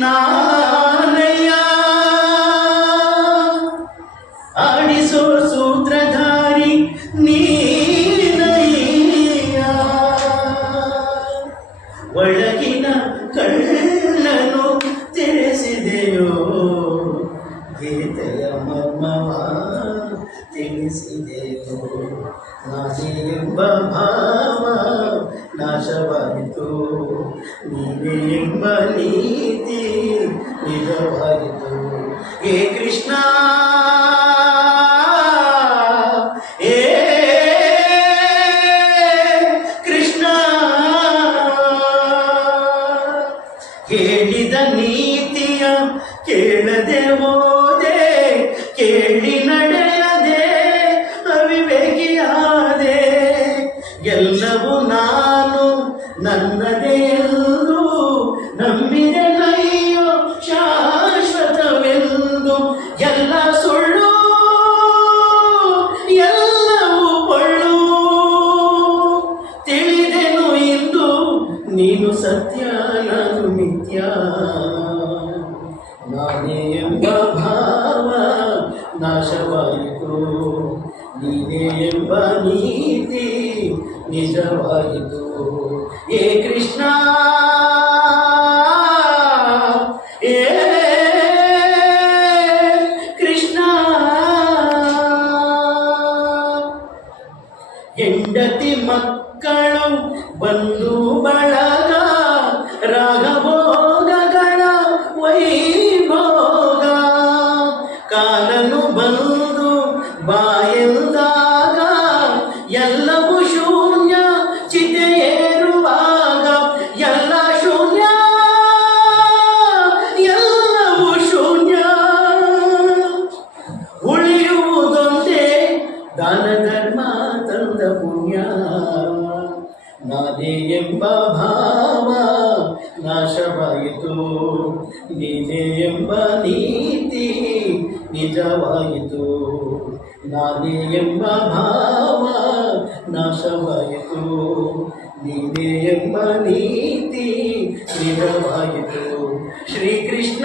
ನಾನಯ್ಯ ಆಡಿಸೋ ಸೂತ್ರಧಾರಿ ನೀನಯ್ಯ ಒಳಗಿನ ಕಣ್ಣನು ತಿಳಿಸಿದೆಯೋ ಗೀತೆಯ ಮರ್ಮವ ತಿಳಿಸಿದೆಯೋ ನಾನೇ ಎಂಬ ಭಾವ ನಾಶವಾಯಿತು ನೀನೇ ಎಂಬ ನೀತಿ ನಿಜವಾಯಿತು ಹೇ ಕೃಷ್ಣ ಹೇ ಕೃಷ್ಣ ಹೇಳಿದ ನೀತಿಯ ಕೇಳದೆ ಹೋದೆ ಕೇಳಿ ನಡೆಯದೆ ಅವಿವೇಕಿಯಾದೆ ಎಲ್ಲವೂ ನಾನು ನನ್ನದೇ ಎಂದು ನಂಬಿದೆ ನಯ್ಯೋ ಶಾಶ್ವತವೆಂದು ಎಲ್ಲ ಸುಳ್ಳು ಎಲ್ಲವೂ ಪಳ್ಳು ತಿಳಿದೆನು ಇಂದು ನೀನು ಸತ್ಯ ನಾನು ಮಿಥ್ಯ ನಾನೇ ಎಂಬ ಭಾವ ನಾಶವಾಯಿತು ನೀನೇ ಎಂಬ ನೀತಿ ನಿಜವಾಯಿತು ಹೇ ಕೃಷ್ಣ ಹೇ ಕೃಷ್ಣ ಹೆಂಡತಿ ಮಕ್ಕಳು ಬಂಧು ಬಳಗ ರಾಗಭೋಗಗಳ ವೈಭೋಗ ಕಾಲನು ಬಂದು ಬಾಯೆಂದಾಗ ಎಲ್ಲವೂ ಶೂನ್ಯ ಚಿತೆಯೇರುವಾಗ ಎಲ್ಲ ಶೂನ್ಯ ಎಲ್ಲವೂ ಶೂನ್ಯ ಉಳಿಯುವುದೊಂದೇ ದಾನ ಧರ್ಮ ತಂದ ಪುಣ್ಯ ನಾನೇ ಎಂಬ ಭಾವ ನಾಶವಾಯಿತು ನೀನೇ ಎಂಬ ನೀತಿ ನಿಜವಾಯಿತು ನಾನೇ ಎಂಬ ಭಾವ ನಾಶವಾಯಿತು ನೀನೇ ಎಂಬ ನೀತಿ ನಿಜವಾಯಿತು ಶ್ರೀಕೃಷ್ಣ